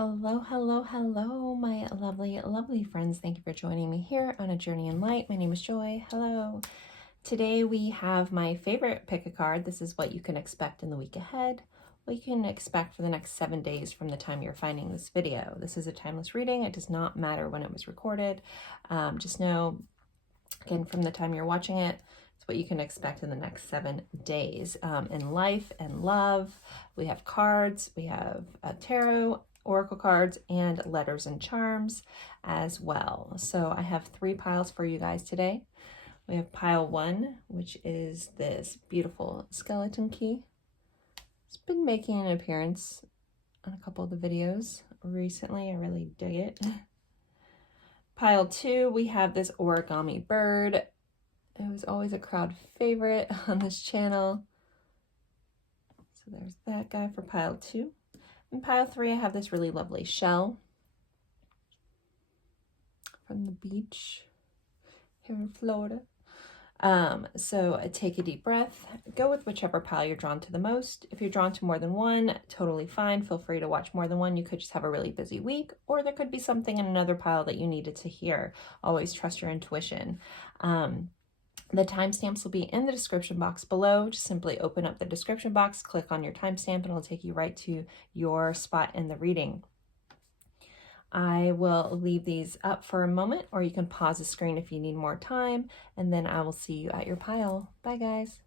Hello, hello, hello, my lovely, lovely friends. Thank you for joining me here on A Journey in Light. My name is Joy. Hello. Today we have my favorite pick a card. This is what you can expect in the week ahead. What you can expect for the next 7 days from the time you're finding this video. This is a timeless reading. It does not matter when it was recorded. Just know, again, from the time you're watching it, it's what you can expect in the next 7 days. In life and love, we have cards, we have a tarot, oracle cards, and letters and charms as well. So I have 3 piles for you guys today. We have pile 1, which is this beautiful skeleton key. It's been making an appearance on a couple of the videos recently. I really dig it. Pile 2, we have this origami bird. It was always a crowd favorite on this channel. So there's that guy for pile 2. In pile 3, I have this really lovely shell from the beach here in Florida. So take a deep breath, go with whichever pile you're drawn to the most. If you're drawn to more than one, totally fine. Feel free to watch more than one. You could just have a really busy week, or there could be something in another pile that you needed to hear. Always trust your intuition. The timestamps will be in the description box below. Just simply open up the description box, click on your timestamp, and it'll take you right to your spot in the reading. I will leave these up for a moment, or you can pause the screen if you need more time, and then I will see you at your pile. Bye, guys.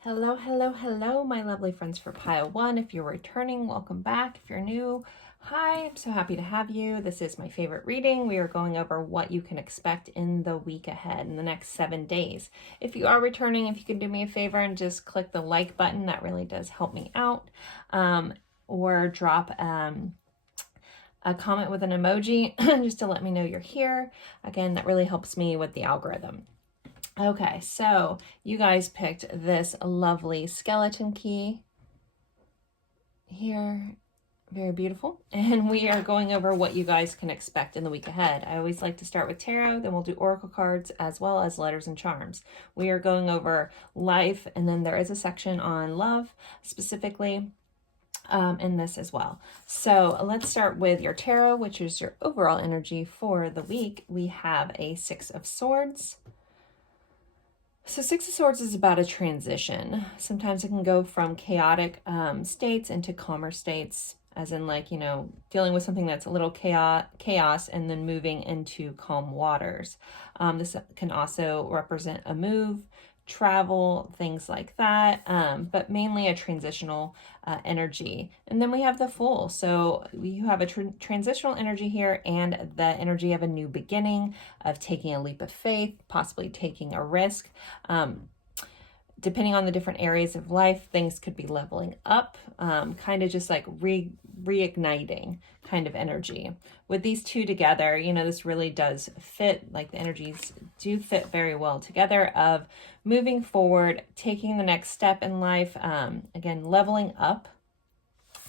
Hello, hello, hello, my lovely friends for pile 1. If you're returning, welcome back. If you're new, hi, I'm so happy to have you. This is my favorite reading. We are going over what you can expect in the week ahead, in the next 7 days. If you are returning, if you can do me a favor and just click the like button, that really does help me out. Or drop a comment with an emoji just to let me know you're here. Again, that really helps me with the algorithm. Okay, so you guys picked this lovely skeleton key here. Very beautiful. And we are going over what you guys can expect in the week ahead. I always like to start with tarot, then we'll do oracle cards as well as letters and charms. We are going over life, and then there is a section on love specifically in this as well. So let's start with your tarot, which is your overall energy for the week. We have a 6 of Swords. So 6 of Swords is about a transition. Sometimes it can go from chaotic states into calmer states, as in like, you know, dealing with something that's a little chaos and then moving into calm waters. This can also represent a move, travel, things like that, but mainly a transitional energy. And then we have the Fool. So you have a transitional energy here and the energy of a new beginning, of taking a leap of faith, possibly taking a risk. Depending on the different areas of life, things could be leveling up, kind of just like reigniting kind of energy. With these two together, you know, this really does fit, like the energies do fit very well together, of moving forward, taking the next step in life, again, leveling up.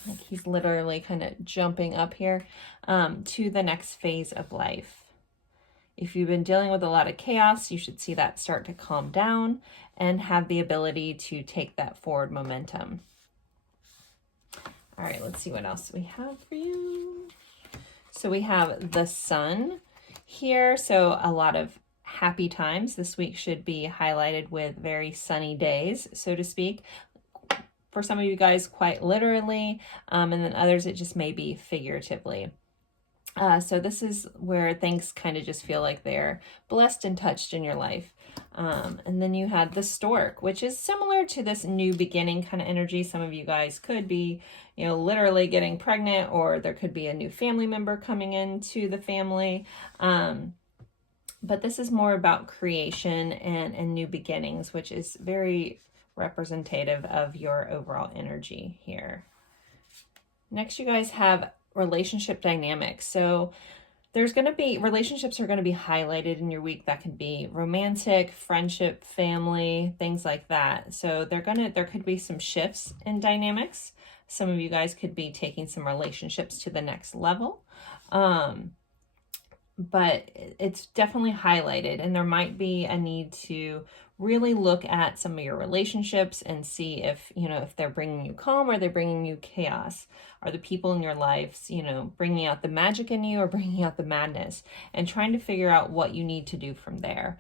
Like he's literally kind of jumping up here to the next phase of life. If you've been dealing with a lot of chaos, you should see that start to calm down and have the ability to take that forward momentum. All right, let's see what else we have for you. So we have the Sun here. So a lot of happy times. This week should be highlighted with very sunny days, so to speak. For some of you guys, quite literally, and then others, it just may be figuratively. So this is where things kind of just feel like they're blessed and touched in your life. And then you had the Stork, which is similar to this new beginning kind of energy. Some of you guys could be, you know, literally getting pregnant, or there could be a new family member coming into the family. But this is more about creation and new beginnings, which is very representative of your overall energy here. Next, you guys have relationship dynamics. So there's going to be relationships are going to be highlighted in your week. That can be romantic, friendship, family, things like that. So there could be some shifts in dynamics. Some of you guys could be taking some relationships to the next level. but it's definitely highlighted, and there might be a need to really look at some of your relationships and see if, you know, if they're bringing you calm or they're bringing you chaos. Are the people in your lives, you know, bringing out the magic in you or bringing out the madness, and trying to figure out what you need to do from there.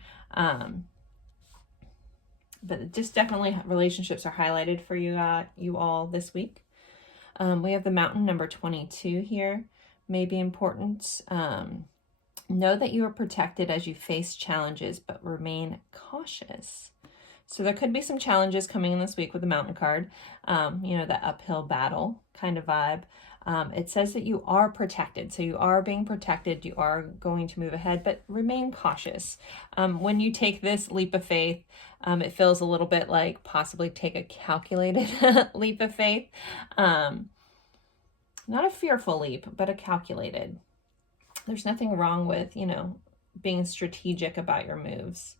But just definitely relationships are highlighted for you all this week. We have the mountain number 22 here, may be important. Know that you are protected as you face challenges, but remain cautious. So there could be some challenges coming in this week with the mountain card, you know, that uphill battle kind of vibe. It says that you are protected. So you are being protected. You are going to move ahead, but remain cautious. When you take this leap of faith, it feels a little bit like possibly take a calculated leap of faith. Not a fearful leap, but a calculated. There's nothing wrong with, you know, being strategic about your moves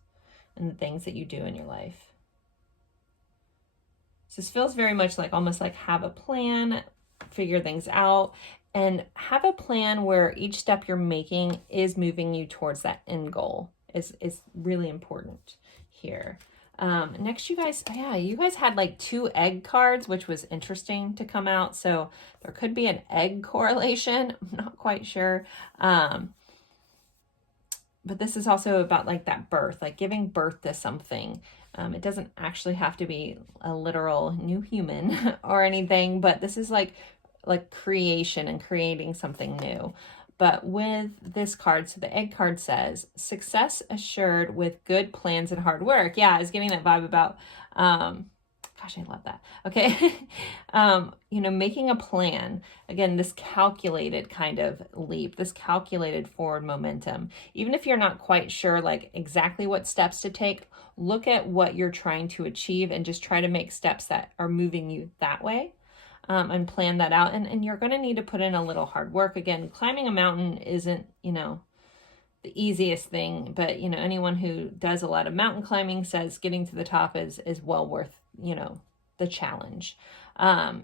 and the things that you do in your life. So this feels very much like almost like have a plan, figure things out, and have a plan where each step you're making is moving you towards that end goal is really important here. Next, you guys had like 2 egg cards, which was interesting to come out. So there could be an egg correlation. I'm not quite sure. But this is also about like that birth, like giving birth to something. It doesn't actually have to be a literal new human or anything, but this is like creation and creating something new. But with this card, so the egg card says, success assured with good plans and hard work. Yeah, I was getting that vibe about, gosh, I love that. Okay. You know, making a plan. Again, this calculated kind of leap, this calculated forward momentum. Even if you're not quite sure, like exactly what steps to take, look at what you're trying to achieve and just try to make steps that are moving you that way. And plan that out. And you're going to need to put in a little hard work. Again, climbing a mountain isn't, you know, the easiest thing, but, you know, anyone who does a lot of mountain climbing says getting to the top is well worth, you know, the challenge.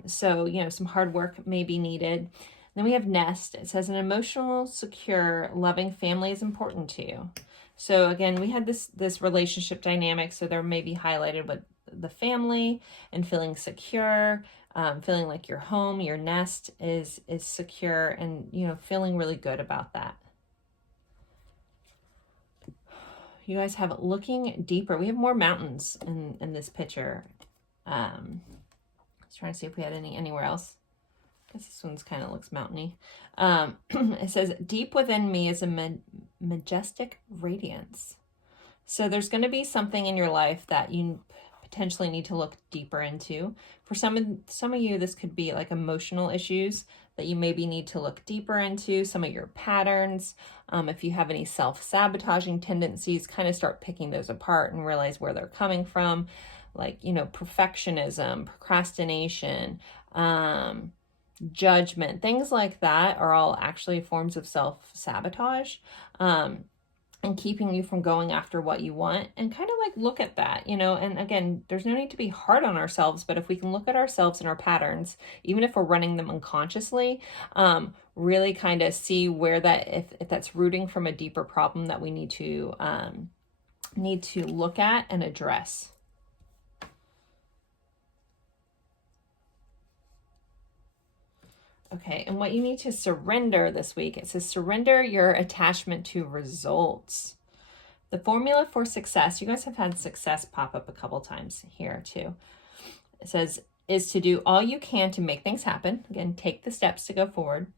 So, you know, some hard work may be needed. Then we have nest. It says an emotional, secure, loving family is important to you. So again, we had this relationship dynamic. So there may be highlighted with the family and feeling secure, feeling like your home, your nest is secure, and, you know, feeling really good about that. You guys have looking deeper. We have more mountains in this picture. I was trying to see if we had anywhere else. I guess this one's kind of looks mountainy. It says, deep within me is a majestic radiance. So there's going to be something in your life that you potentially need to look deeper into. For some of you, this could be like emotional issues that you maybe need to look deeper into, some of your patterns. If you have any self-sabotaging tendencies, kind of start picking those apart and realize where they're coming from. Like, you know, perfectionism, procrastination, judgment, things like that are all actually forms of self-sabotage. And keeping you from going after what you want, and kind of like look at that, you know. And again, there's no need to be hard on ourselves, but if we can look at ourselves and our patterns, even if we're running them unconsciously, really kind of see where that, if that's rooting from a deeper problem that we need to look at and address. Okay, and what you need to surrender this week, it says surrender your attachment to results. The formula for success, you guys have had success pop up a couple times here too. It says, is to do all you can to make things happen. Again, take the steps to go forward.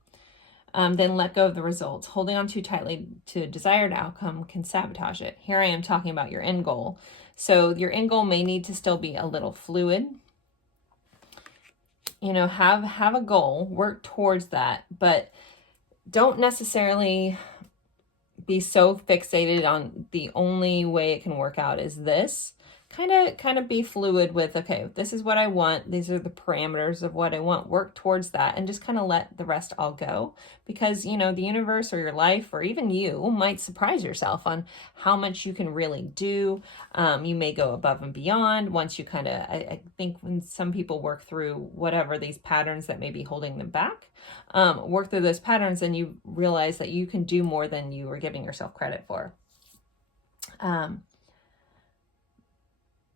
Then let go of the results. Holding on too tightly to a desired outcome can sabotage it. Here I am talking about your end goal. So your end goal may need to still be a little fluid. You know, have a goal, work towards that, but don't necessarily be so fixated on the only way it can work out is this. kind of be fluid with, okay, this is what I want. These are the parameters of what I want. Work towards that and just kind of let the rest all go, because, you know, the universe or your life or even you might surprise yourself on how much you can really do. You may go above and beyond once you kind of, I think when some people work through whatever these patterns that may be holding them back, work through those patterns, and you realize that you can do more than you were giving yourself credit for.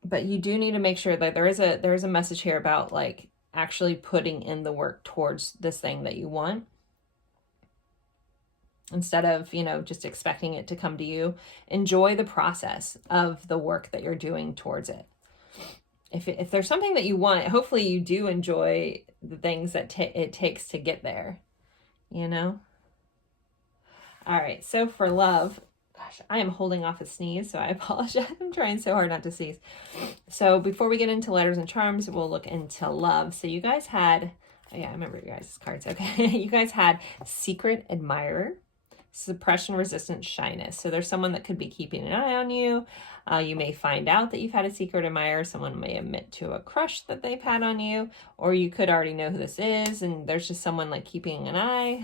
But you do need to make sure that there is a message here about like actually putting in the work towards this thing that you want, instead of, you know, just expecting it to come to you. Enjoy the process of the work that you're doing towards it. If there's something that you want, hopefully you do enjoy the things that it takes to get there, you know? All right, so for love, gosh, I am holding off a sneeze, so I apologize. I'm trying so hard not to sneeze. So before we get into letters and charms, we'll look into love. So you guys had, oh yeah, I remember you guys' cards. Okay. You guys had secret admirer, suppression, resistance, shyness. So there's someone that could be keeping an eye on you. You may find out that you've had a secret admirer. Someone may admit to a crush that they've had on you, or you could already know who this is, and there's just someone like keeping an eye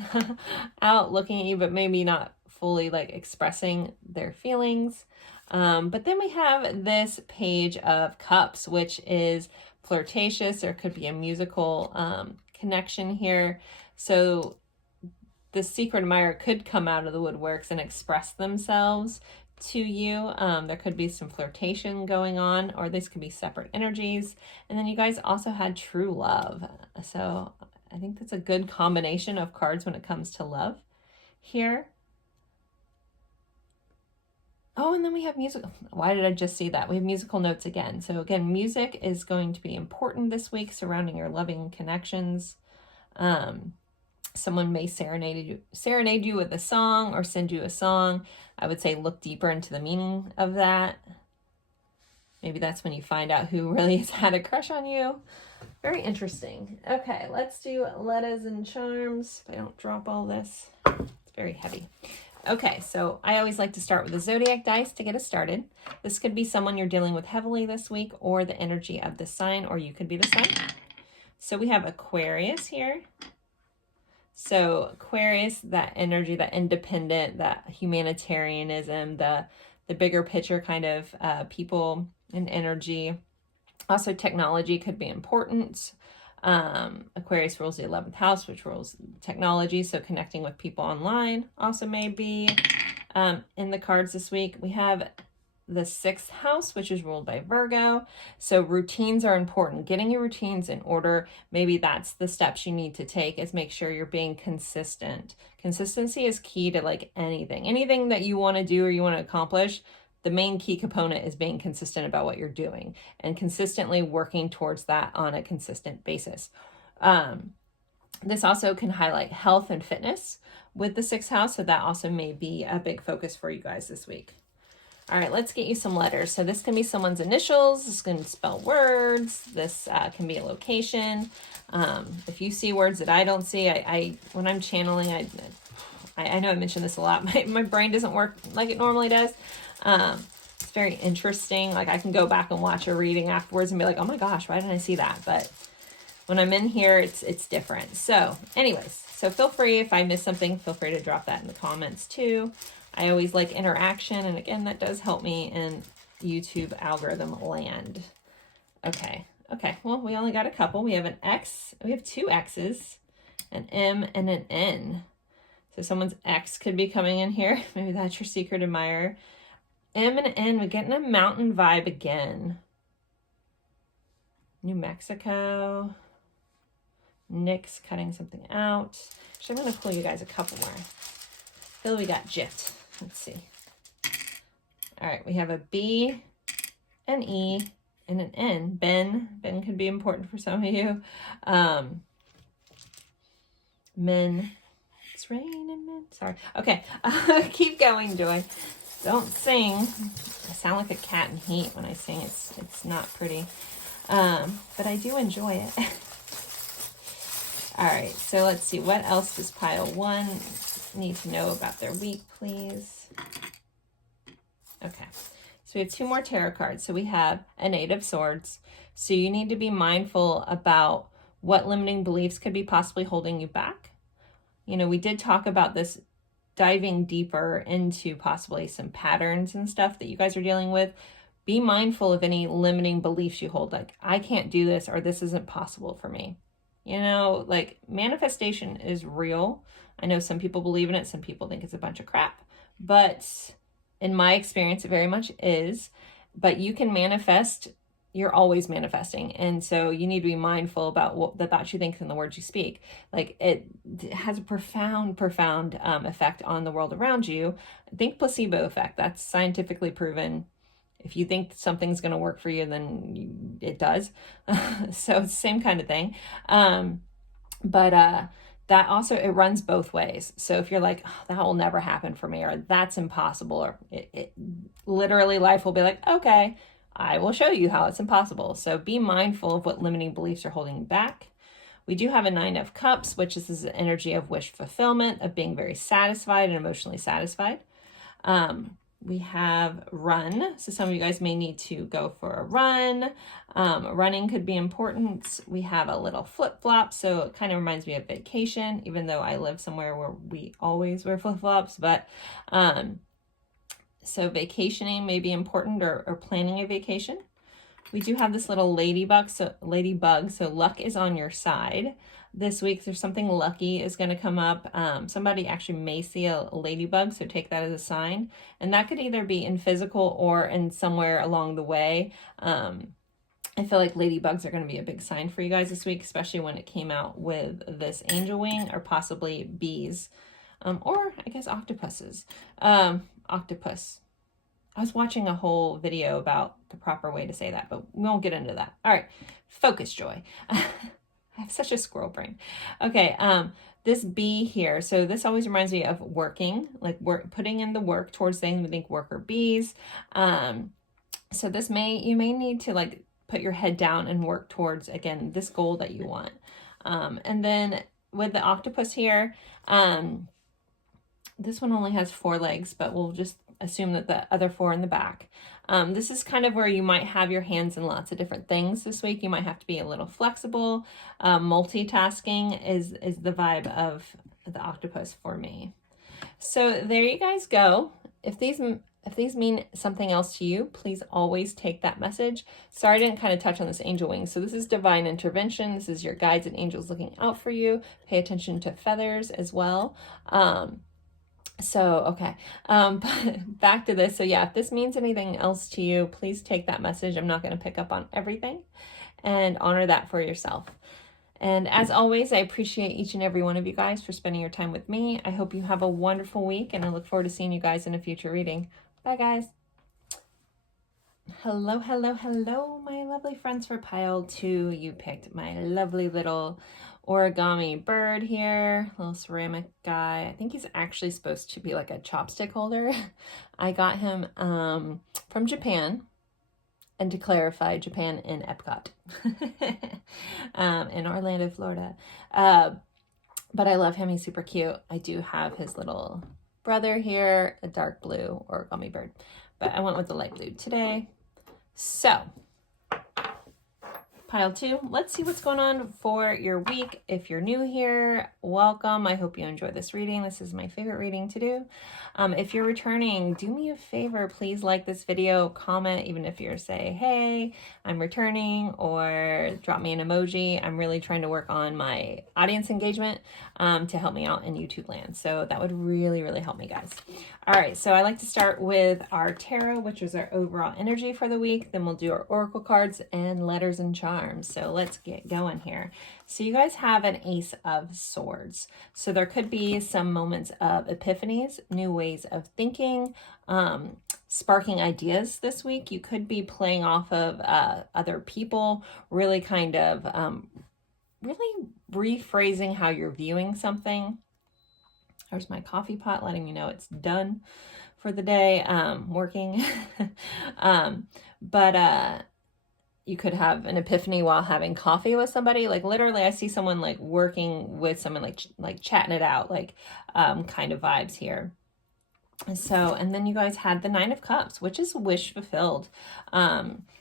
out, looking at you, but maybe not fully like expressing their feelings. But then we have this Page of Cups, which is flirtatious. There could be a musical connection here. So the secret admirer could come out of the woodworks and express themselves to you. There could be some flirtation going on, or this could be separate energies. And then you guys also had true love. So I think that's a good combination of cards when it comes to love here. Oh, and then we have music. Why did I just see that? We have musical notes again. So again, music is going to be important this week surrounding your loving connections. Someone may serenade you with a song or send you a song. I would say look deeper into the meaning of that. Maybe that's when you find out who really has had a crush on you. Very interesting. Okay, let's do letters and charms. If I don't drop all this, it's very heavy. Okay, so I always like to start with the zodiac dice to get us started. This could be someone you're dealing with heavily this week, or the energy of the sign, or you could be the sign. So we have Aquarius here. So Aquarius, that energy, that independent, that humanitarianism, the bigger picture kind of people and energy. Also technology could be important. Aquarius rules the 11th house, which rules technology. So connecting with people online also may be in the cards this week. We have the 6th house, which is ruled by Virgo. So routines are important. Getting your routines in order. Maybe that's the steps you need to take, is make sure you're being consistent. Consistency is key to like anything that you want to do or you want to accomplish. The main key component is being consistent about what you're doing and consistently working towards that on a consistent basis. This also can highlight health and fitness with the 6th house. So that also may be a big focus for you guys this week. All right, let's get you some letters. So this can be someone's initials. This can spell words. This can be a location. If you see words that I don't see, I when I'm channeling, I know I mentioned this a lot. My brain doesn't work like it normally does. It's very interesting. Like I can go back and watch a reading afterwards and be like, oh my gosh, why didn't I see that? But when I'm in here, it's different. So anyways, so feel free, if I miss something, feel free to drop that in the comments too. I always like interaction. And again, that does help me in YouTube algorithm land. Okay. Well, we only got a couple. We have an X. We have 2 X's, an M and an N. So someone's X could be coming in here. Maybe that's your secret admirer. M and N, we're getting a mountain vibe again. New Mexico. Nick's cutting something out. Actually, I'm going to pull you guys a couple more. I feel we got gypped. Let's see. All right, we have a B, an E, and an N. Ben could be important for some of you. Men. It's raining men. Sorry. Okay. Keep going, Joy. Don't sing. I sound like a cat in heat when I sing. It's not pretty. But I do enjoy it. All right. So let's see. What else does pile 1 need to know about their week, please? Okay. So So we have 2 more tarot cards. So we have an 8 of Swords. So you need to be mindful about what limiting beliefs could be possibly holding you back. You know, we did talk about this, diving deeper into possibly some patterns and stuff that you guys are dealing with. Be mindful of any limiting beliefs you hold, like I can't do this, or this isn't possible for me. You know, like manifestation is real. I know some people believe in it, some people think it's a bunch of crap, but in my experience, it very much is. But you can manifest, you're always manifesting. And so you need to be mindful about what the thoughts you think and the words you speak. Like it has a profound effect on the world around you. Think placebo effect. That's scientifically proven. If you think something's going to work for you, then it does. So it's the same kind of thing. But that also, it runs both ways. So if you're like, oh, that will never happen for me, or that's impossible, or it literally life will be like, okay, I will show you how it's impossible. So be mindful of what limiting beliefs are holding you back. We do have a 9 of Cups, which is this energy of wish fulfillment, of being very satisfied and emotionally satisfied. We have run. So some of you guys may need to go for a run. Running could be important. We have a little flip-flop. So it kind of reminds me of vacation, even though I live somewhere where we always wear flip-flops. But so vacationing may be important, or planning a vacation. We do have this little ladybug. So luck is on your side. This week, there's something lucky is going to come up. Somebody actually may see a ladybug, so take that as a sign. And that could either be in physical or in somewhere along the way. I feel like ladybugs are going to be a big sign for you guys this week, especially when it came out with this angel wing, or possibly bees, or I guess octopuses. Octopus. I was watching a whole video about the proper way to say that, but we won't get into that. All right, focus, Joy. I have such a squirrel brain. Okay, this bee here. So this always reminds me of working, like putting in the work towards things. We think worker bees. So this you may need to like put your head down and work towards, again, this goal that you want. And then with the octopus here, this one only has 4 legs, but we'll just assume that the other 4 in the back. This is kind of where you might have your hands in lots of different things this week. You might have to be a little flexible. Multitasking is the vibe of the octopus for me. So there you guys go. If these mean something else to you, please always take that message. Sorry I didn't kind of touch on this angel wing. So this is divine intervention. This is your guides and angels looking out for you. Pay attention to feathers as well. Okay, but back to this. So yeah, if this means anything else to you, please take that message. I'm not going to pick up on everything, and honor that for yourself. And as always, I appreciate each and every one of you guys for spending your time with me. I hope you have a wonderful week, and I look forward to seeing you guys in a future reading. Bye, guys. Hello, my lovely friends for pile 2. You picked my lovely little origami bird here, little ceramic guy. I think he's actually supposed to be like a chopstick holder. I got him from Japan, and to clarify, Japan in Epcot, in Orlando, Florida. But I love him. He's super cute. I do have his little brother here, a dark blue origami bird, but I went with the light blue today. So pile 2, let's see what's going on for your week. If you're new here, welcome. I hope you enjoy this reading. This is my favorite reading to do. If you're returning, do me a favor, please like this video, comment, even if you're say, hey, I'm returning, or drop me an emoji. I'm really trying to work on my audience engagement to help me out in YouTube land. So that would really, really help me, guys. All right, so I like to start with our tarot, which is our overall energy for the week. Then we'll do our oracle cards and letters and charms. So let's get going here. So you guys have an Ace of Swords. So there could be some moments of epiphanies, new ways of thinking, sparking ideas this week. You could be playing off of other people, really kind of really rephrasing how you're viewing something. There's my coffee pot letting me know it's done for the day, working. But you could have an epiphany while having coffee with somebody. Like literally, I see someone like working with someone, like chatting it out, like kind of vibes here. So, and then you guys had the Nine of Cups, which is wish fulfilled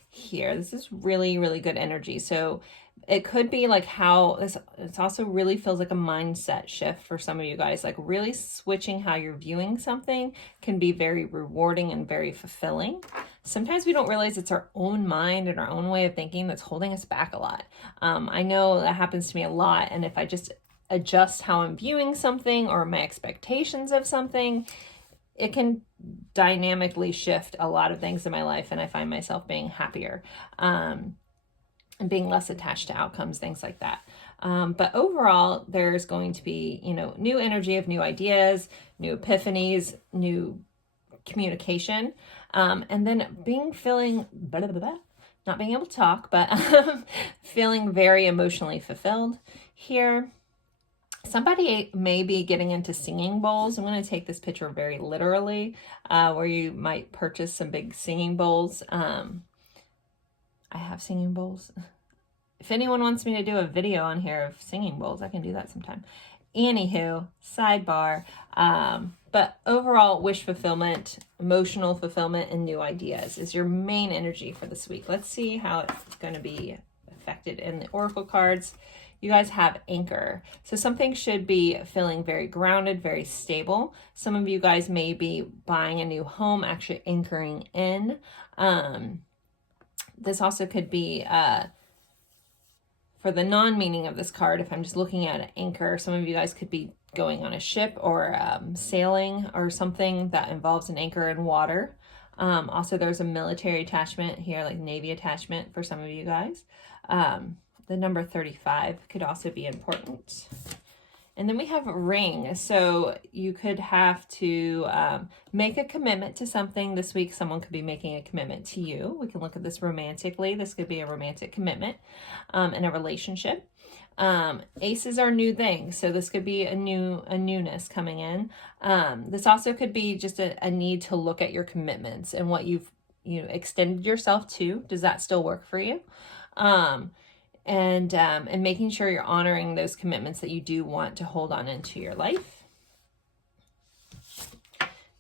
here. This is really, really good energy. So it could be like how this, it also really feels like a mindset shift for some of you guys, like really switching how you're viewing something can be very rewarding and very fulfilling. Sometimes we don't realize it's our own mind and our own way of thinking that's holding us back a lot. I know that happens to me a lot. And if I just adjust how I'm viewing something or my expectations of something, it can dynamically shift a lot of things in my life, and I find myself being happier and being less attached to outcomes, things like that. But overall, there's going to be, you know, new energy of new ideas, new epiphanies, new communication, and then feeling blah, blah, blah, not being able to talk, but feeling very emotionally fulfilled here. Somebody may be getting into singing bowls. I'm going to take this picture very literally, where you might purchase some big singing bowls. I have singing bowls. If anyone wants me to do a video on here of singing bowls, I can do that sometime. Anywho, sidebar. But overall, wish fulfillment, emotional fulfillment, and new ideas is your main energy for this week. Let's see how it's going to be affected in the oracle cards. You guys have anchor. So something should be feeling very grounded, very stable. Some of you guys may be buying a new home, actually anchoring in. This also could be, for the non-meaning of this card, if I'm just looking at an anchor, some of you guys could be going on a ship or sailing or something that involves an anchor in water. Also, there's a military attachment here, like Navy attachment for some of you guys. The number 35 could also be important. And then we have a ring. So you could have to make a commitment to something this week. Someone could be making a commitment to you. We can look at this romantically. This could be a romantic commitment in a relationship. Aces are new things. So this could be a newness coming in. This also could be just a need to look at your commitments and what you've extended yourself to. Does that still work for you? And making sure you're honoring those commitments that you do want to hold on into your life.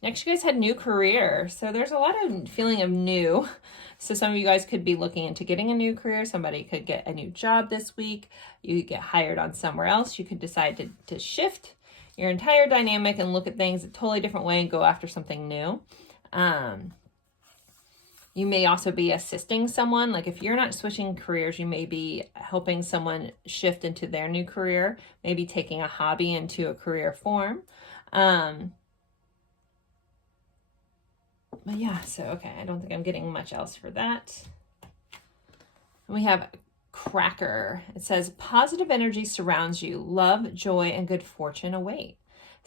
Next, you guys had new career. So there's a lot of feeling of new. So some of you guys could be looking into getting a new career. Somebody could get a new job this week. You could get hired on somewhere else. You could decide to shift your entire dynamic and look at things a totally different way and go after something new. You may also be assisting someone. Like if you're not switching careers, you may be helping someone shift into their new career, maybe taking a hobby into a career form. But yeah, so, okay, I don't think I'm getting much else for that. We have cracker. It says, positive energy surrounds you. Love, joy, and good fortune await.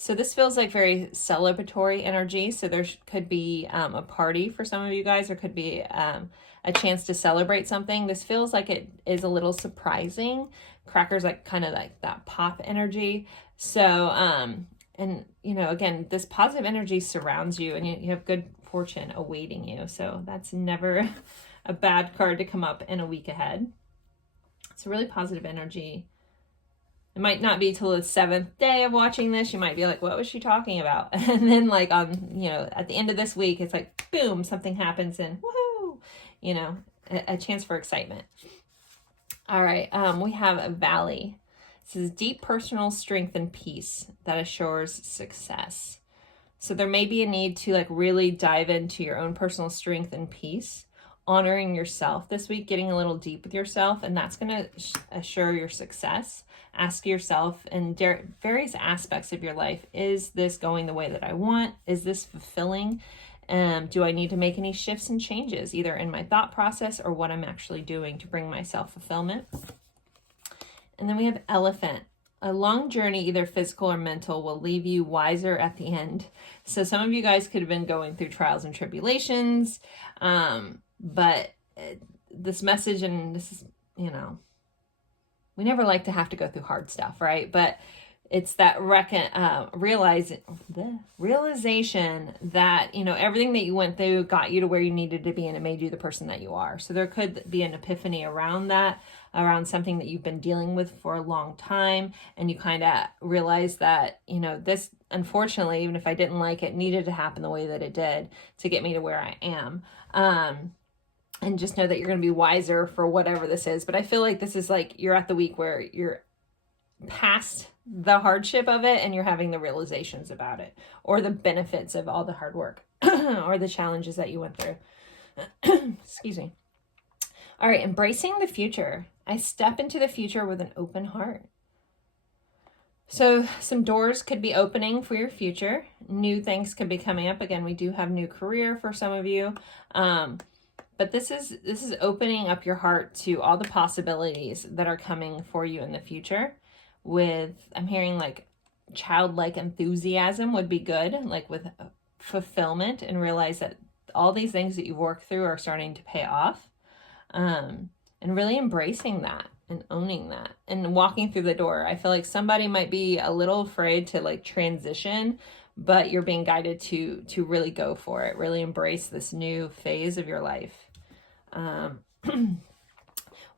So this feels like very celebratory energy. So there could be a party for some of you guys. There could be a chance to celebrate something. This feels like it is a little surprising. Cracker's like kind of like that pop energy. So, and again, this positive energy surrounds you and you have good fortune awaiting you. So that's never a bad card to come up in a week ahead. It's a really positive energy. It might not be till the 7th day of watching this. You might be like, what was she talking about? And then like on, at the end of this week, it's like, boom, something happens and woohoo, a chance for excitement. All right. We have a valley. This is deep personal strength and peace that assures success. So there may be a need to like really dive into your own personal strength and peace, honoring yourself this week, getting a little deep with yourself, and that's going to assure your success. Ask yourself in various aspects of your life, is this going the way that I want? Is this fulfilling? Do I need to make any shifts and changes, either in my thought process or what I'm actually doing to bring myself fulfillment? And then we have elephant. A long journey, either physical or mental, will leave you wiser at the end. So some of you guys could have been going through trials and tribulations, but this message, and this is, we never like to have to go through hard stuff, right? But it's that realization that, everything that you went through got you to where you needed to be, and it made you the person that you are. So there could be an epiphany around that, around something that you've been dealing with for a long time. And you kind of realize that, this unfortunately, even if I didn't like it, needed to happen the way that it did to get me to where I am. And just know that you're going to be wiser for whatever this is. But I feel like this is like you're at the week where you're past the hardship of it and you're having the realizations about it, or the benefits of all the hard work or the challenges that you went through. Excuse me. All right, embracing the future. I step into the future with an open heart. So some doors could be opening for your future. New things could be coming up. Again, we do have new career for some of you. But this is opening up your heart to all the possibilities that are coming for you in the future. With, I'm hearing like childlike enthusiasm would be good, like with fulfillment, and realize that all these things that you've worked through are starting to pay off. And really embracing that and owning that and walking through the door. I feel like somebody might be a little afraid to like transition, but you're being guided to really go for it, really embrace this new phase of your life.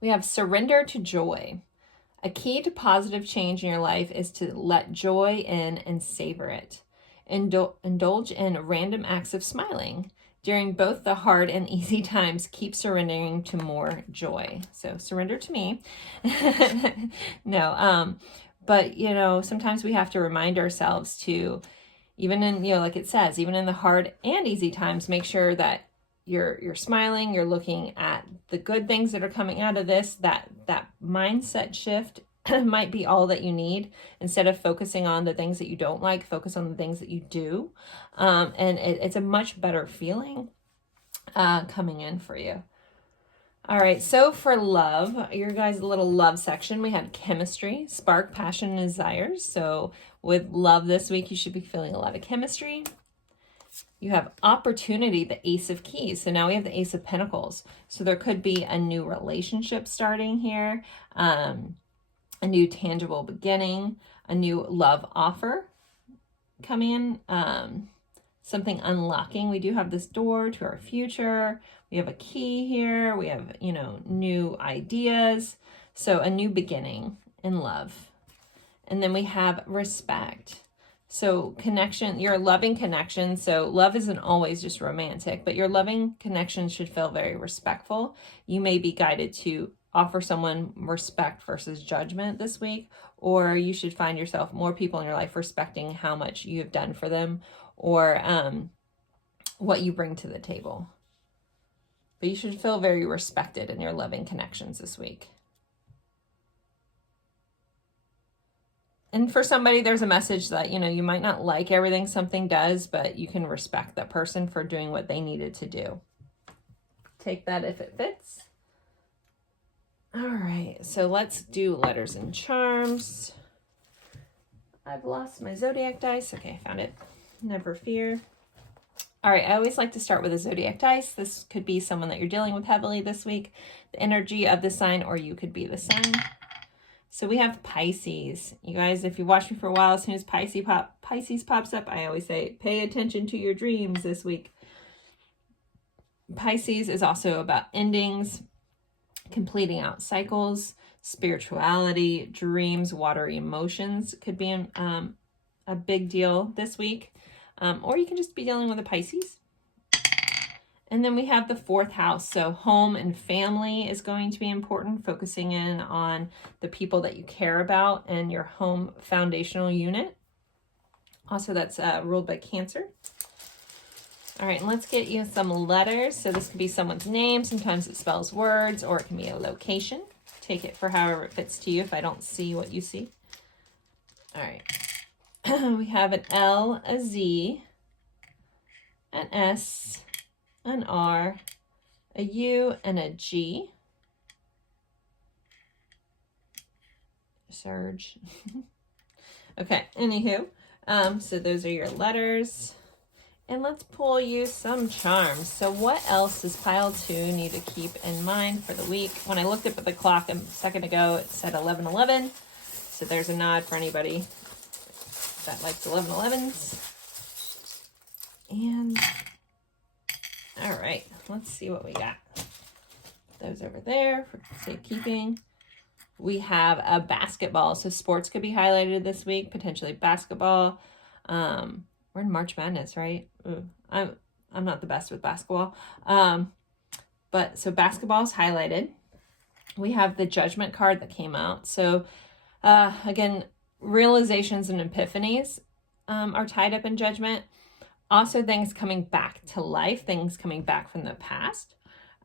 We have surrender to joy. A key to positive change in your life is to let joy in and savor it. Indulge in random acts of smiling. During both the hard and easy times, keep surrendering to more joy. So surrender to me. No, but you know, sometimes we have to remind ourselves to, even in, you know, like it says, even in the hard and easy times, make sure that you're smiling, you're looking at the good things that are coming out of this. That mindset shift might be all that you need. Instead of focusing on the things that you don't like, focus on the things that you do. And it's a much better feeling coming in for you. All right, so for love, your guys' little love section, we had chemistry, spark, passion, and desires. So with love this week, you should be feeling a lot of chemistry. You have opportunity, the Ace of Keys. So now we have the Ace of Pentacles. So there could be a new relationship starting here, a new tangible beginning, a new love offer coming in, something unlocking. We do have this door to our future. We have a key here. We have, you know, new ideas. So a new beginning in love. And then we have respect. So connection, your loving connection. So love isn't always just romantic, but your loving connection should feel very respectful. You may be guided to offer someone respect versus judgment this week, or you should find yourself more people in your life respecting how much you have done for them, or what you bring to the table. But you should feel very respected in your loving connections this week. And for somebody, there's a message that, you know, you might not like everything something does, but you can respect that person for doing what they needed to do. Take that if it fits. All right, so let's do letters and charms. I've lost my zodiac dice. Okay, I found it. Never fear. All right, I always like to start with a zodiac dice. This could be someone that you're dealing with heavily this week, the energy of the sign, or you could be the sign. So we have Pisces. You guys, if you watch me for a while, as soon as Pisces pops up, I always say, pay attention to your dreams this week. Pisces is also about endings, completing out cycles, spirituality, dreams, watery emotions could be a big deal this week. Or you can just be dealing with a Pisces. And then we have the fourth house. So home and family is going to be important, focusing in on the people that you care about and your home foundational unit. Also, that's ruled by Cancer. All right, and let's get you some letters. So this could be someone's name. Sometimes it spells words, or it can be a location. Take it for however it fits to you if I don't see what you see. All right. We have an L, a Z, an S, an R, a U, and a G. Surge. Okay, anywho, so those are your letters. And let's pull you some charms. So what else does pile 2 need to keep in mind for the week? When I looked up at the clock a second ago, it said 11:11. So there's a nod for anybody that likes 11:11s. And all right, let's see what we got. Those over there for safekeeping. We have a basketball. So sports could be highlighted this week, potentially basketball. We're in March Madness, right? Ooh, I'm not the best with basketball. But so basketball is highlighted. We have the Judgment card that came out. So again, realizations and epiphanies are tied up in Judgment. Also things coming back to life, things coming back from the past.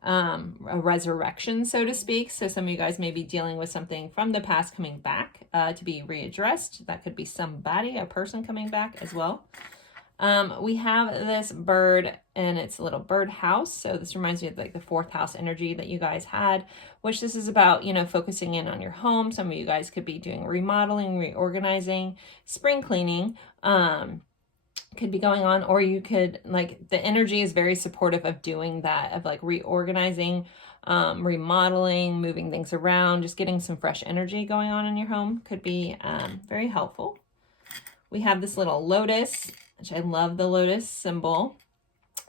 A resurrection, so to speak. So some of you guys may be dealing with something from the past coming back to be readdressed. That could be somebody, a person coming back as well. We have this bird and it's a little bird house. So this reminds me of like the 4th house energy that you guys had, which this is about, you know, focusing in on your home. Some of you guys could be doing remodeling, reorganizing, spring cleaning, could be going on, or you could, like, the energy is very supportive of doing that, of like reorganizing, remodeling, moving things around, just getting some fresh energy going on in your home could be very helpful. We have this little lotus, which I love the lotus symbol.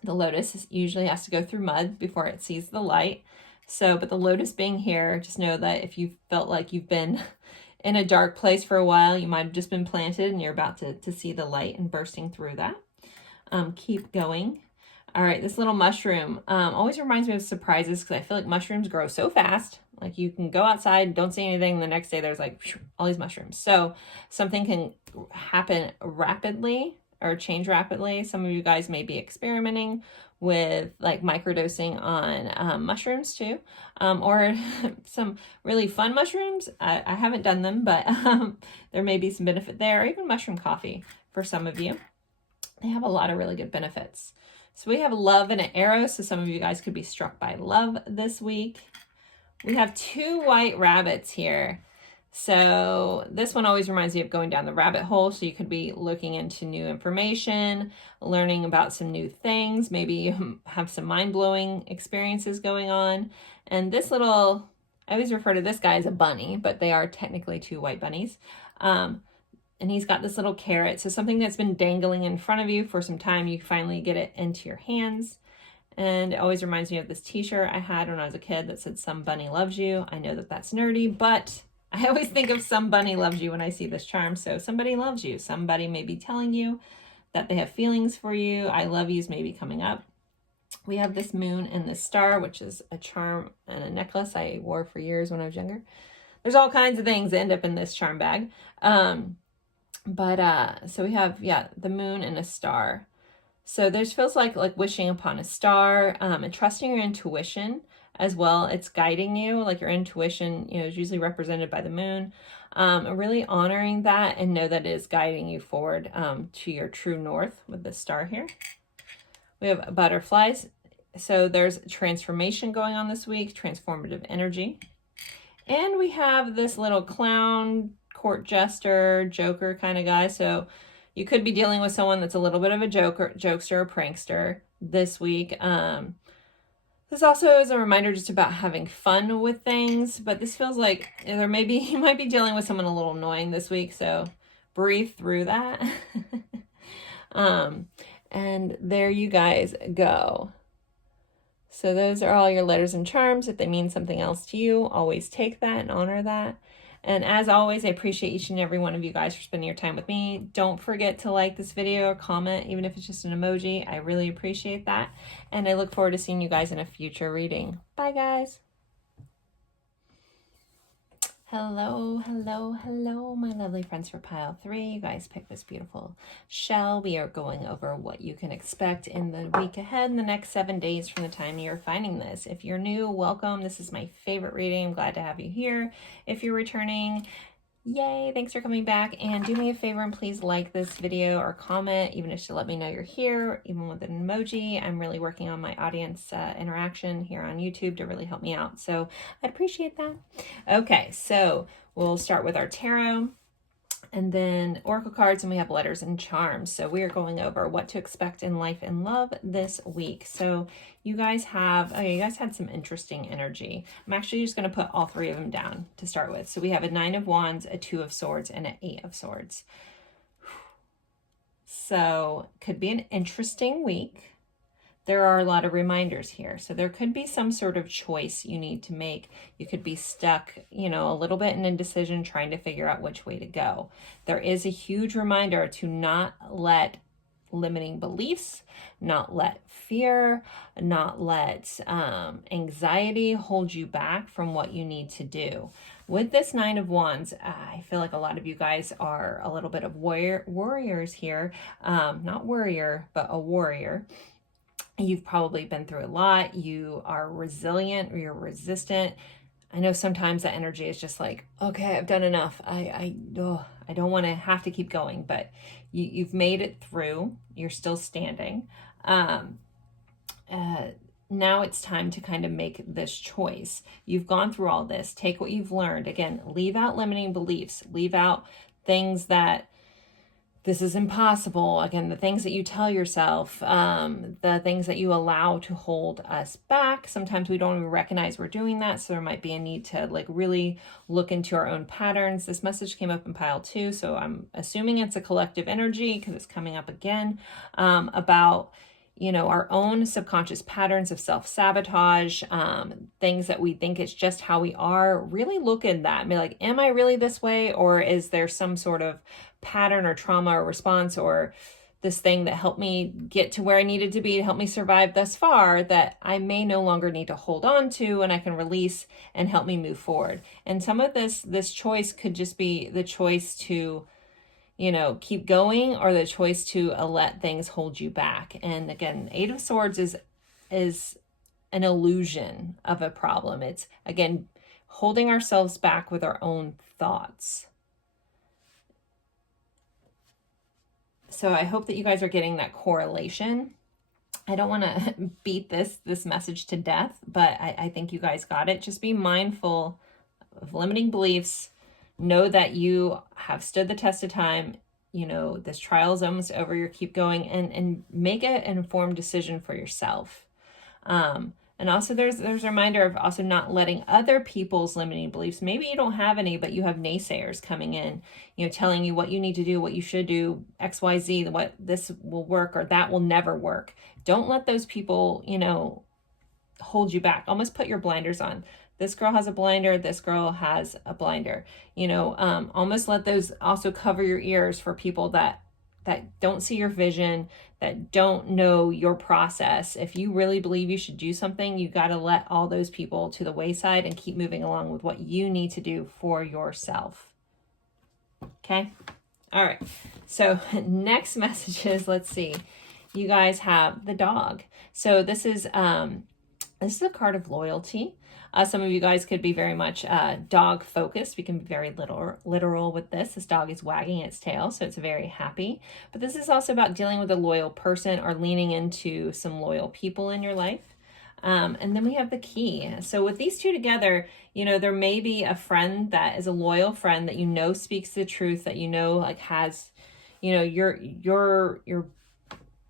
The lotus usually has to go through mud before it sees the light. So, but the lotus being here, just know that if you felt like you've been in a dark place for a while, you might have just been planted and you're about to see the light and bursting through that. Keep going. All right, this little mushroom always reminds me of surprises because I feel like mushrooms grow so fast. Like you can go outside, don't see anything, the next day there's like all these mushrooms. So something can happen rapidly or change rapidly. Some of you guys may be experimenting with like microdosing on mushrooms too, or some really fun mushrooms. I haven't done them, but there may be some benefit there, or even mushroom coffee for some of you. They have a lot of really good benefits. So we have love and an arrow. So some of you guys could be struck by love this week. We have 2 white rabbits here. So this one always reminds me of going down the rabbit hole. So you could be looking into new information, learning about some new things. Maybe you have some mind-blowing experiences going on. And this little, I always refer to this guy as a bunny, but they are technically 2 white bunnies. And he's got this little carrot. So something that's been dangling in front of you for some time, you finally get it into your hands. And it always reminds me of this t-shirt I had when I was a kid that said, "Some bunny loves you." I know that that's nerdy, but I always think of some bunny loves you when I see this charm. So somebody loves you. Somebody may be telling you that they have feelings for you. I love yous may be coming up. We have this moon and this star, which is a charm and a necklace I wore for years when I was younger. There's all kinds of things that end up in this charm bag. So we have, the moon and a star. So there's feels like wishing upon a star, and trusting your intuition as well. It's guiding you, like your intuition, is usually represented by the moon. Really honoring that and know that it is guiding you forward to your true north with the star here. We have butterflies. So there's transformation going on this week, transformative energy. And we have this little clown, court jester, joker kind of guy. So you could be dealing with someone that's a little bit of a jokester or prankster this week. This also is a reminder just about having fun with things, but this feels like you might be dealing with someone a little annoying this week, so breathe through that. And there you guys go. So those are all your letters and charms. If they mean something else to you, always take that and honor that. And as always, I appreciate each and every one of you guys for spending your time with me. Don't forget to like this video or comment, even if it's just an emoji. I really appreciate that. And I look forward to seeing you guys in a future reading. Bye, guys. Hello, hello, hello, my lovely friends for pile 3. You guys picked this beautiful shell. We are going over what you can expect in the week ahead, in the next 7 days from the time you're finding this. If you're new, welcome. This is my favorite reading. I'm glad to have you here. If you're returning, yay, thanks for coming back. And do me a favor and please like this video or comment, even if to let me know you're here, even with an emoji. I'm really working on my audience interaction here on YouTube to really help me out. So I'd appreciate that. Okay, so we'll start with our tarot and then oracle cards, and we have letters and charms. So we are going over what to expect in life and love this week. So you guys had some interesting energy. I'm actually just going to put all 3 of them down to start with. So we have a 9 of Wands, a 2 of Swords, and an 8 of Swords. So could be an interesting week. there are a lot of reminders here. So there could be some sort of choice you need to make. You could be stuck, you know, a little bit in indecision, trying to figure out which way to go. There is a huge reminder to not let limiting beliefs, not let fear, not let anxiety hold you back from what you need to do. With this Nine of Wands, I feel like a lot of you guys are a little bit of warriors here. Not warrior, but a warrior. You've probably been through a lot. You are resilient or you're resistant. I know sometimes that energy is just like, okay, I've done enough. I don't want to have to keep going, but you've made it through. You're still standing. Now it's time to kind of make this choice. You've gone through all this. Take what you've learned. Again, leave out limiting beliefs. Leave out things that this is impossible. Again, the things that you tell yourself, the things that you allow to hold us back. Sometimes we don't even recognize we're doing that. So there might be a need to like really look into our own patterns. This message came up in pile 2. So I'm assuming it's a collective energy because it's coming up again, about, you know, our own subconscious patterns of self-sabotage, things that we think it's just how we are. Really look at that and be like, am I really this way? Or is there some sort of pattern or trauma or response or this thing that helped me get to where I needed to be to help me survive thus far that I may no longer need to hold on to, and I can release and help me move forward. And some of this choice could just be the choice to, you know, keep going, or the choice to let things hold you back. And again, Eight of Swords is an illusion of a problem. It's, again, holding ourselves back with our own thoughts. So I hope that you guys are getting that correlation. I don't want to beat this message to death, but I think you guys got it. Just be mindful of limiting beliefs. Know that you have stood the test of time. You know, this trial is almost over. You keep going, and make an informed decision for yourself. And also there's a reminder of also not letting other people's limiting beliefs. Maybe you don't have any, but you have naysayers coming in, you know, telling you what you need to do, what you should do, XYZ, what this will work or that will never work. Don't let those people, you know, hold you back. Almost put your blinders on. This girl has a blinder. This girl has a blinder. You know, almost let those also cover your ears for people that don't see your vision, that don't know your process. If you really believe you should do something, you got to let all those people to the wayside and keep moving along with what you need to do for yourself. Okay? All right. So next messages, let's see. You guys have the dog. So this is a card of loyalty. Some of you guys could be very much dog focused. We can be very literal with this. This dog is wagging its tail, so it's very happy. But this is also about dealing with a loyal person or leaning into some loyal people in your life. And then we have the key. So with these two together, you know, there may be a friend that is a loyal friend that you know speaks the truth, that you know like has, you know, your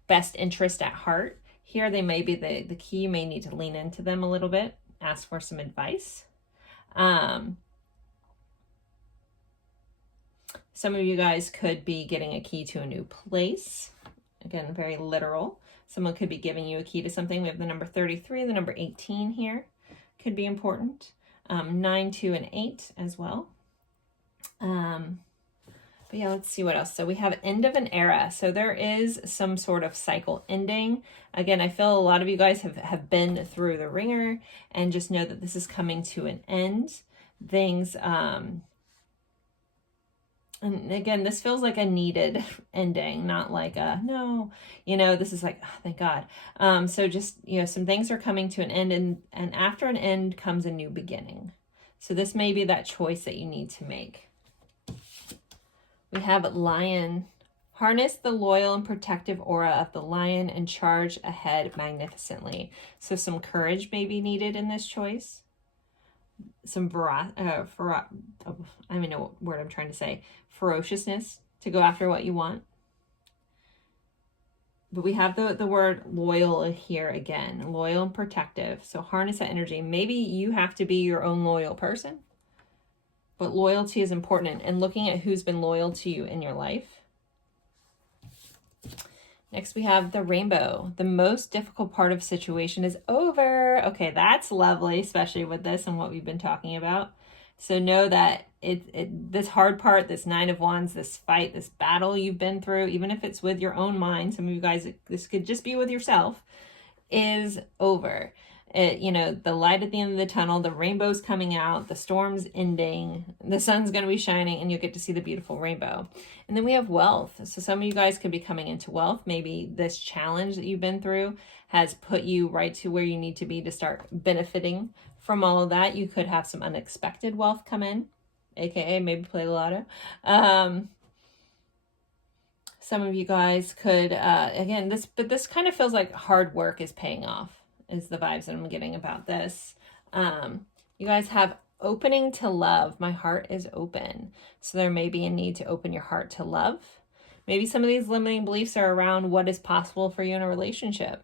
best interest at heart. Here they may be the key. You may need to lean into them a little bit. Ask for some advice. Some of you guys could be getting a key to a new place. Again, very literal. Someone could be giving you a key to something. We have the number 33, the number 18 here. Could be important. 9, 2, and 8 as well. But yeah, let's see what else. So we have end of an era. So there is some sort of cycle ending. Again, I feel a lot of you guys have been through the ringer and just know that this is coming to an end. Things, and again, this feels like a needed ending, not like a, no, you know, this is like, oh, thank God. So just, you know, some things are coming to an end, and after an end comes a new beginning. So this may be that choice that you need to make. We have Lion. Harness the loyal and protective aura of the lion and charge ahead magnificently. So some courage may be needed in this choice. Some I don't know what word I'm trying to say. Ferociousness to go after what you want. But we have the word loyal here again. Loyal and protective. So harness that energy. Maybe you have to be your own loyal person. But loyalty is important, and looking at who's been loyal to you in your life. Next we have the rainbow. The most difficult part of situation is over. Okay, that's lovely, especially with this and what we've been talking about. So know that this hard part, this 9 of Wands, this fight, this battle you've been through, even if it's with your own mind, some of you guys, this could just be with yourself, is over. The light at the end of the tunnel, the rainbow's coming out, the storm's ending, the sun's going to be shining, and you'll get to see the beautiful rainbow. And then we have wealth. So some of you guys could be coming into wealth. Maybe this challenge that you've been through has put you right to where you need to be to start benefiting from all of that. You could have some unexpected wealth come in, aka maybe play the lotto. Some of you guys could, again, this kind of feels like hard work is paying off, is the vibes that I'm getting about this. You guys have opening to love. My heart is open. So there may be a need to open your heart to love. Maybe some of these limiting beliefs are around what is possible for you in a relationship.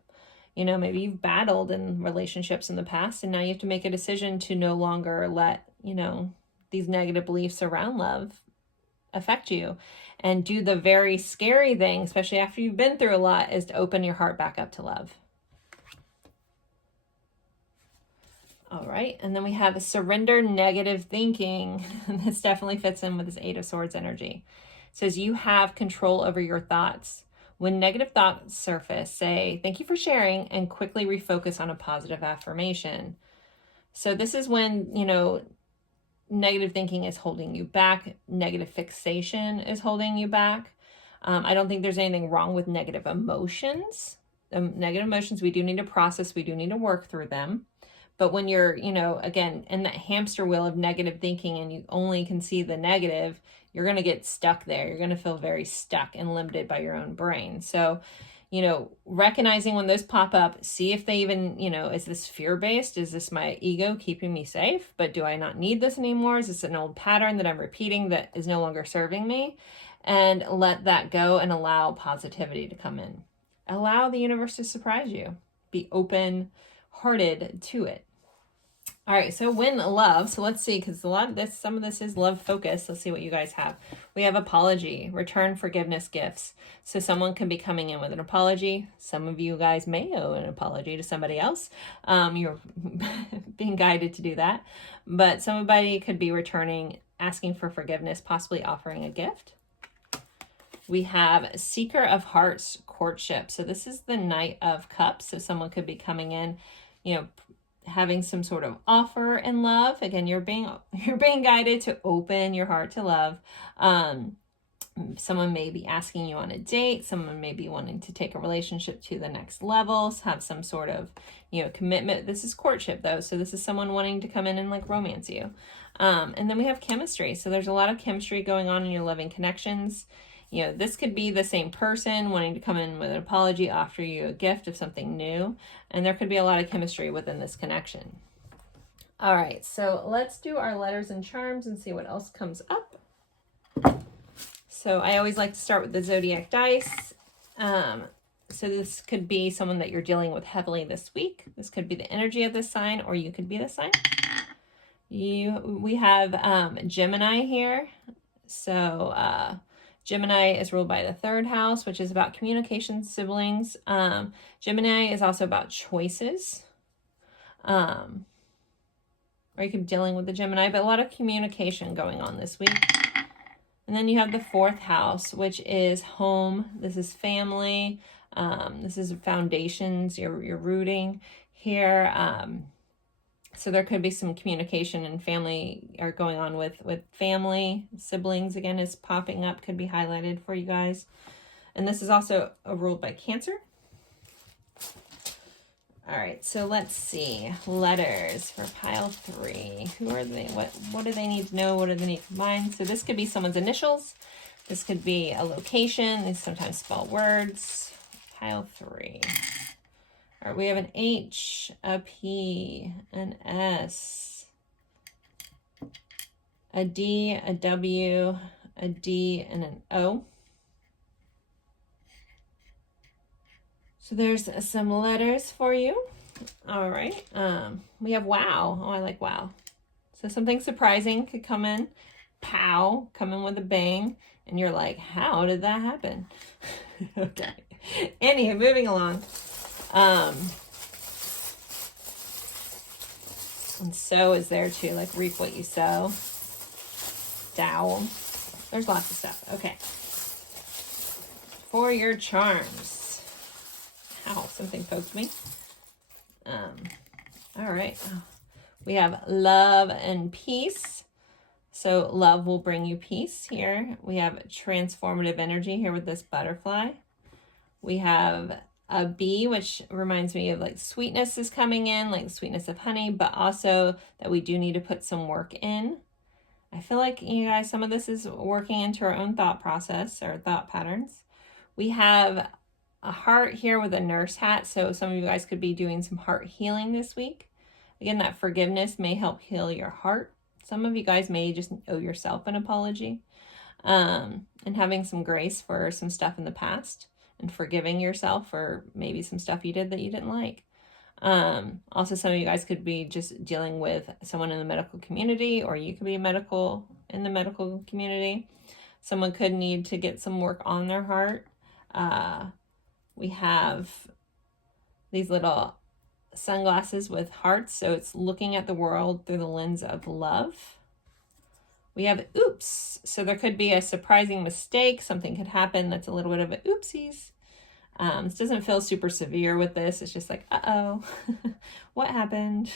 Maybe you've battled in relationships in the past and now you have to make a decision to no longer let, these negative beliefs around love affect you, and do the very scary thing, especially after you've been through a lot, is to open your heart back up to love. All right, and then we have surrender negative thinking. This definitely fits in with this 8 of Swords energy. It says you have control over your thoughts. When negative thoughts surface, say, thank you for sharing, and quickly refocus on a positive affirmation. So this is when, negative thinking is holding you back. Negative fixation is holding you back. I don't think there's anything wrong with negative emotions. Negative emotions, we do need to process. We do need to work through them. But when you're, again, in that hamster wheel of negative thinking and you only can see the negative, you're going to get stuck there. You're going to feel very stuck and limited by your own brain. So, recognizing when those pop up, see if they even, is this fear-based? Is this my ego keeping me safe? But do I not need this anymore? Is this an old pattern that I'm repeating that is no longer serving me? And let that go and allow positivity to come in. Allow the universe to surprise you. Be open-hearted to it. All right, so when love, so let's see, because some of this is love focused. Let's see what you guys have. We have apology, return forgiveness gifts. So someone can be coming in with an apology. Some of you guys may owe an apology to somebody else. You're being guided to do that. But somebody could be returning, asking for forgiveness, possibly offering a gift. We have seeker of hearts, courtship. So this is the Knight of Cups. So someone could be coming in, having some sort of offer in love. Again, you're being guided to open your heart to love. Someone may be asking you on a date. Someone may be wanting to take a relationship to the next levels, have some sort of, commitment. This is courtship though. So this is someone wanting to come in and romance you. And then we have chemistry. So there's a lot of chemistry going on in your loving connections. This could be the same person wanting to come in with an apology, offer you a gift of something new, and there could be a lot of chemistry within this connection. All right, so let's do our letters and charms and see what else comes up. So I always like to start with the zodiac dice. So this could be someone that you're dealing with heavily this week. This could be the energy of this sign, or you could be the sign. We have Gemini here. So Gemini is ruled by the 3rd house, which is about communication, siblings. Gemini is also about choices. Or you could be dealing with the Gemini, but a lot of communication going on this week. And then you have the 4th house, which is home. This is family. This is foundations. You're rooting here. So there could be some communication and family are going on with family. Siblings, again, is popping up, could be highlighted for you guys. And this is also ruled by Cancer. All right, so let's see. Letters for pile 3. Who are they? What do they need to know? What do they need to combine? So this could be someone's initials. This could be a location. They sometimes spell words. Pile 3. All right, we have an H, a P, an S, a D, a W, a D, and an O. So there's some letters for you. All right, we have wow. Oh, I like wow. So something surprising could come in. Pow, come in with a bang. And you're like, how did that happen? Okay. Anyway, moving along. And sow is there too, like reap what you sow. Dowel. There's lots of stuff. Okay. For your charms. Ow, something poked me. All right. We have love and peace. So love will bring you peace here. We have transformative energy here with this butterfly. We have a bee, which reminds me of like sweetness is coming in, like the sweetness of honey, but also that we do need to put some work in. I feel like, you guys, some of this is working into our own thought process or thought patterns. We have a heart here with a nurse hat. So some of you guys could be doing some heart healing this week. Again, that forgiveness may help heal your heart. Some of you guys may just owe yourself an apology, and having some grace for some stuff in the past and forgiving yourself for maybe some stuff you did that you didn't like. Also, some of you guys could be just dealing with someone in the medical community, or you could be in the medical community. Someone could need to get some work on their heart. We have these little sunglasses with hearts, so it's looking at the world through the lens of love. We have oops, so there could be a surprising mistake. Something could happen that's a little bit of a oopsies. This doesn't feel super severe with this. It's just like, uh-oh, what happened?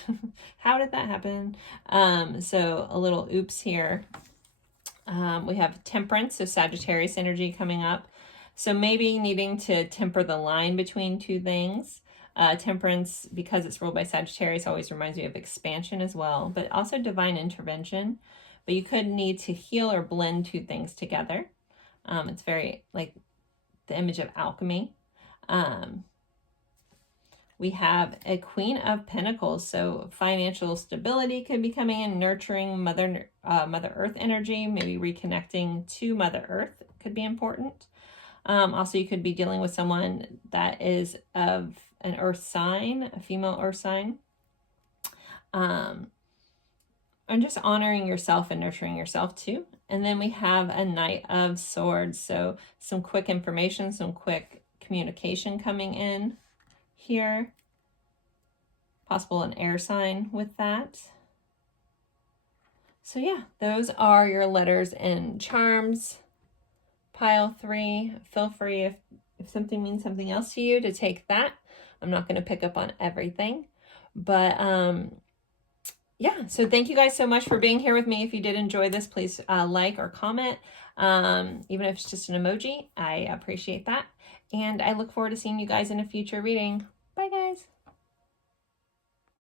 How did that happen? So a little oops here. We have temperance, so Sagittarius energy coming up. So maybe needing to temper the line between two things. Temperance, because it's ruled by Sagittarius, always reminds me of expansion as well, but also divine intervention. But you could need to heal or blend two things together. It's very like the image of alchemy. We have a Queen of Pentacles, so financial stability could be coming in, nurturing Mother Earth energy, maybe reconnecting to Mother Earth could be important. Also, you could be dealing with someone that is of an earth sign, a female earth sign. And just honoring yourself and nurturing yourself too. And then we have a Knight of Swords. So some quick information, some quick communication coming in here. Possible an air sign with that. So yeah, those are your letters and charms. Pile 3, feel free if something means something else to you to take that. I'm not going to pick up on everything, but yeah, so thank you guys so much for being here with me. If you did enjoy this, please like or comment, even if it's just an emoji. I appreciate that, and I look forward to seeing you guys in a future reading.